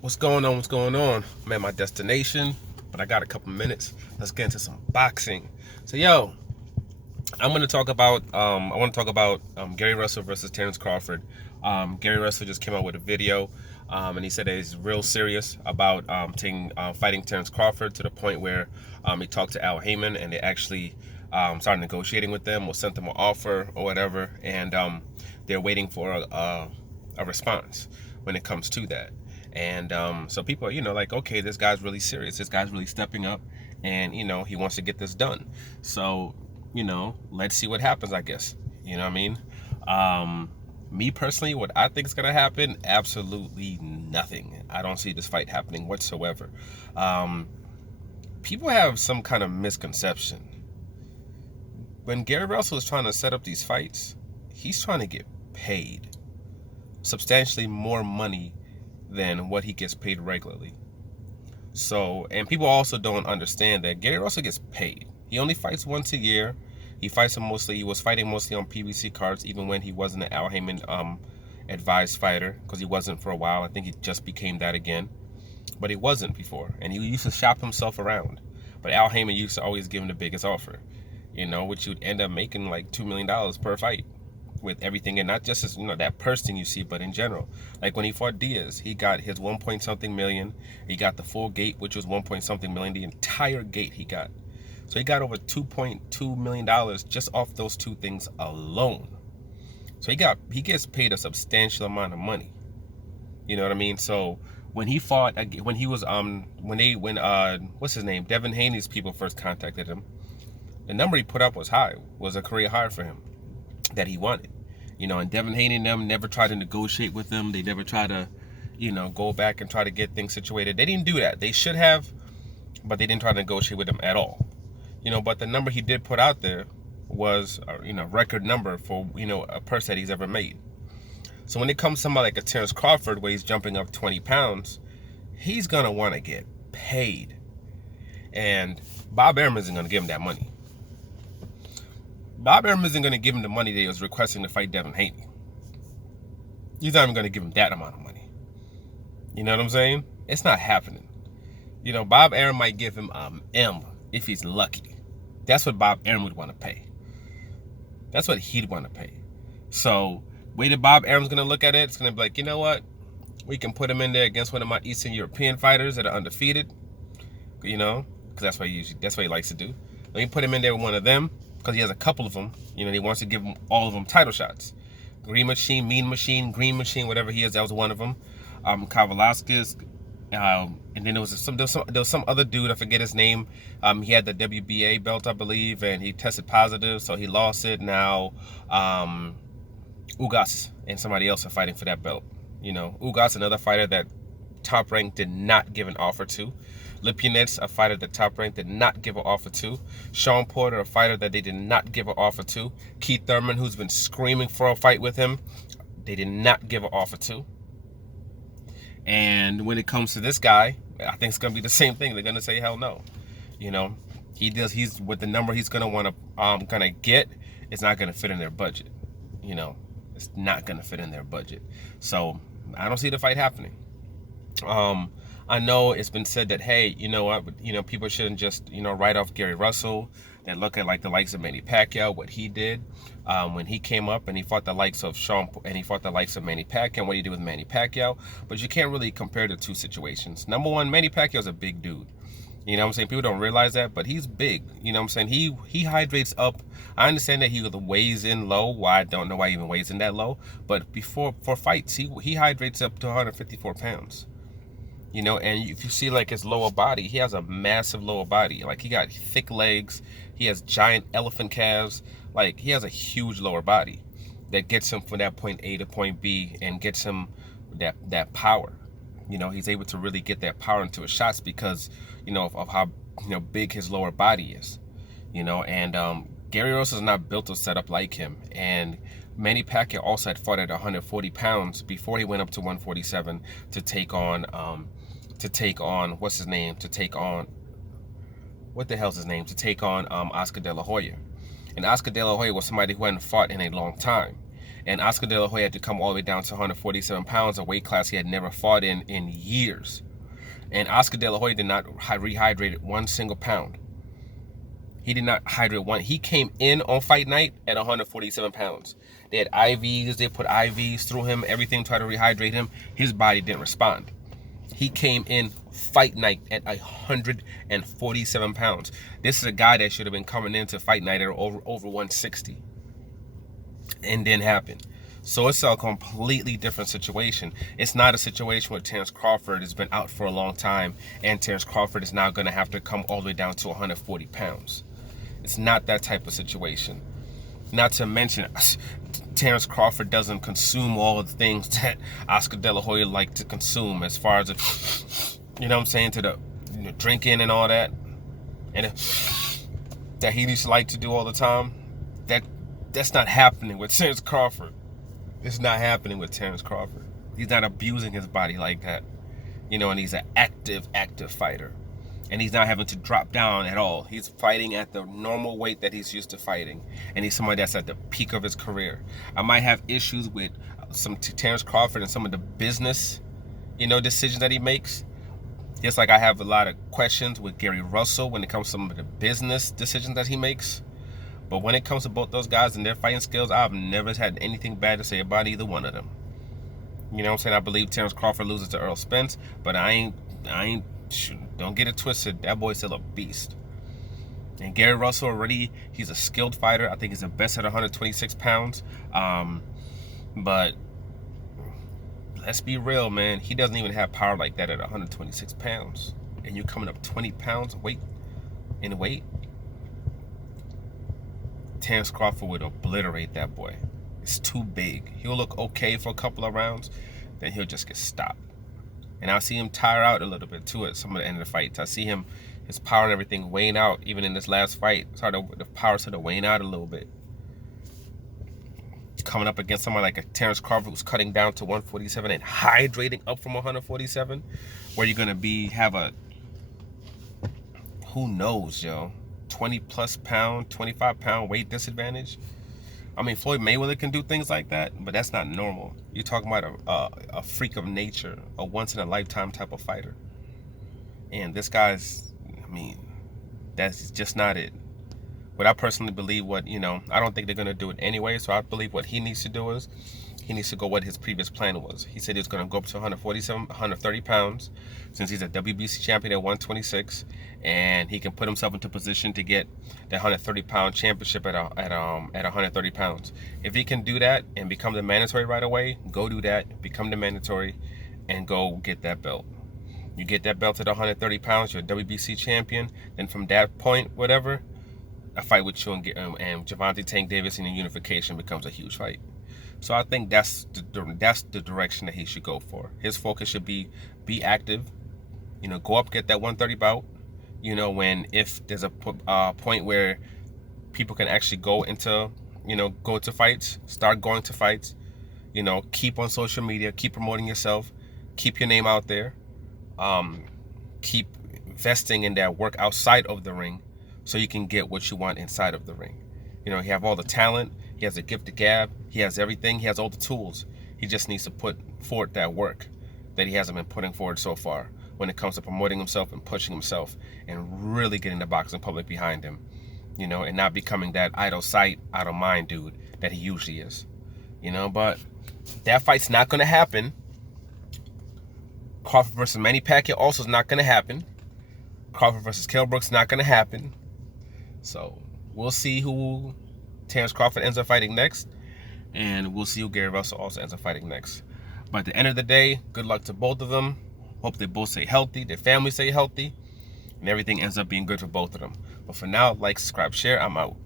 What's going on? What's going on? I'm at my destination, but I got a couple minutes. Let's get into some boxing. So, I'm going to talk about. I want to talk about Gary Russell versus Terence Crawford. Gary Russell just came out with a video, and he said that he's real serious about fighting Terence Crawford to the point where he talked to Al Heyman and they actually started negotiating with them or sent them an offer or whatever, and they're waiting for a response when it comes to that. And so people are, like, okay, this guy's really serious. This guy's really stepping up, and he wants to get this done. So, let's see what happens, I guess. You know what I mean? Me personally, what I think is gonna happen, absolutely nothing. I don't see this fight happening whatsoever. People have some kind of misconception. When Gary Russell is trying to set up these fights, he's trying to get paid substantially more money than what he gets paid regularly. So, and people also don't understand that Gary Russell gets paid. He only fights once a year. He was fighting mostly on PBC cards, even when he wasn't an Al Heyman advised fighter, because he wasn't for a while. I think he just became that again, but he wasn't before. And he used to shop himself around. But Al Heyman used to always give him the biggest offer, which you'd end up making like $2 million per fight, with everything, and not just as that purse thing you see, but in general. Like when he fought Diaz, he got his 1 point something million. He got the full gate, which was 1 point something million. The entire gate he got. So he got over $2.2 million just off those two things alone. So he gets paid a substantial amount of money. You know what I mean? So when he fought, when he was what's his name, Devin Haney's people first contacted him, the number he put up was a career high for him that he wanted. And Devin Haney and them never tried to negotiate with them. They never tried to, go back and try to get things situated. They didn't do that. They should have, but they didn't try to negotiate with them at all. But the number he did put out there was, record number for, a purse that he's ever made. So when it comes to somebody like a Terence Crawford, where he's jumping up 20 pounds, he's going to want to get paid. And Bob Arum isn't going to give him that money. Bob Arum isn't going to give him the money that he was requesting to fight Devin Haney. He's not even going to give him that amount of money. You know what I'm saying? It's not happening. Bob Arum might give him M if he's lucky. That's what Bob Arum would want to pay. That's what he'd want to pay. So, way that Bob Arum's going to look at it, it's going to be like, you know what? We can put him in there against one of my Eastern European fighters that are undefeated. Because that's what he likes to do. Let me put him in there with one of them, because he has a couple of them. He wants to give them, all of them, title shots. Green Machine, Mean Machine, Green Machine, whatever he is, that was one of them. Kavalauskas, and then there was some other dude, I forget his name. He had the WBA belt, I believe, and he tested positive, so he lost it. Now, Ugas and somebody else are fighting for that belt. Ugas, another fighter that Top Rank did not give an offer to. Lipinets, a fighter that Top Rank did not give an offer to. Sean Porter, a fighter that they did not give an offer to. Keith Thurman, who's been screaming for a fight with him, they did not give an offer to. And when it comes to this guy, I think it's gonna be the same thing. They're gonna say hell no. He's with the number he's gonna get, it's not gonna fit in their budget. It's not gonna fit in their budget. So I don't see the fight happening. I know it's been said that, hey, people shouldn't just, write off Gary Russell, that look at like the likes of Manny Pacquiao, what he did when he came up and he fought the likes of Manny Pacquiao, what he did with Manny Pacquiao. But you can't really compare the two situations. Number one, Manny Pacquiao's a big dude. People don't realize that, but he's big. He hydrates up. I understand that he weighs in low. Well, I don't know why he even weighs in that low. But for fights, he hydrates up to 154 pounds. And if you see like his lower body, he has a massive lower body. Like he got thick legs, he has giant elephant calves. Like he has a huge lower body that gets him from that point A to point B and gets him that power. He's able to really get that power into his shots because of how big his lower body is. And Gary Russell is not built to set up like him. And Manny Pacquiao also had fought at 140 pounds before he went up to 147 to take on Oscar De La Hoya. And Oscar De La Hoya was somebody who hadn't fought in a long time. And Oscar De La Hoya had to come all the way down to 147 pounds, a weight class he had never fought in years. And Oscar De La Hoya did not rehydrate 1 single pound. He did not hydrate one. He came in on fight night at 147 pounds. They had IVs. They put IVs through him. Everything tried to rehydrate him. His body didn't respond. He came in fight night at 147 pounds. This is a guy that should have been coming into fight night at over 160. And didn't happen. So it's a completely different situation. It's not a situation where Terence Crawford has been out for a long time and Terence Crawford is now going to have to come all the way down to 140 pounds. It's not that type of situation. Not to mention, Terence Crawford doesn't consume all the things that Oscar De La Hoya liked to consume, as far as, you know what I'm saying, to the drinking and all that. And that he used to like to do all the time. That's not happening with Terence Crawford. It's not happening with Terence Crawford. He's not abusing his body like that. And he's an active fighter. And he's not having to drop down at all. He's fighting at the normal weight that he's used to fighting. And he's somebody that's at the peak of his career. I might have issues with some Terence Crawford and some of the business, decisions that he makes. Just like I have a lot of questions with Gary Russell when it comes to some of the business decisions that he makes. But when it comes to both those guys and their fighting skills, I've never had anything bad to say about either one of them. You know what I'm saying? I believe Terence Crawford loses to Earl Spence, but I ain't, don't get it twisted. That boy's still a beast. And Gary Russell already, he's a skilled fighter. I think he's the best at 126 pounds. But let's be real, man. He doesn't even have power like that at 126 pounds. And you're coming up 20 pounds in weight. Terence Crawford would obliterate that boy. It's too big. He'll look okay for a couple of rounds, then he'll just get stopped. And I'll see him tire out a little bit too at some of the end of the fights. I see his power and everything weighing out. Even in this last fight, the power started weighing out a little bit. Coming up against someone like a Terence Crawford who's cutting down to 147 and hydrating up from 147, where you're gonna have a, who knows, 20 plus pound, 25 pound weight disadvantage. I mean, Floyd Mayweather can do things like that, but that's not normal. You're talking about a freak of nature, a once in a lifetime type of fighter. And this guy's, that's just not it. But I personally believe I don't think they're going to do it anyway. So I believe what he needs to do is, he needs to go what his previous plan was. He said he was going to go up to 147, 130 pounds, since he's a WBC champion at 126, and he can put himself into position to get the 130 pound championship at 130 pounds. If he can do that and become the mandatory right away, go do that, become the mandatory, and go get that belt. You get that belt at 130 pounds, you're a WBC champion. Then from that point, whatever, a fight with you and Gervonta Tank Davis in a unification becomes a huge fight. So I think that's the direction that he should go for. His focus should be active, go up, get that 130 bout. If there's a point where people can actually go to fights, start going to fights, keep on social media, keep promoting yourself, keep your name out there, keep investing in that work outside of the ring so you can get what you want inside of the ring. You have all the talent. He has a gift to gab. He has everything. He has all the tools. He just needs to put forward that work that he hasn't been putting forward so far when it comes to promoting himself and pushing himself and really getting the boxing public behind him, and not becoming that idle sight, idle mind dude that he usually is. But that fight's not going to happen. Crawford versus Manny Pacquiao also is not going to happen. Crawford versus Kell Brook's not going to happen. So we'll see who Terence Crawford ends up fighting next, and we'll see who Gary Russell also ends up fighting next. But at the end of the day, good luck to both of them. Hope they both stay healthy, their families stay healthy, and everything ends up being good for both of them. But for now, like, subscribe, share. I'm out.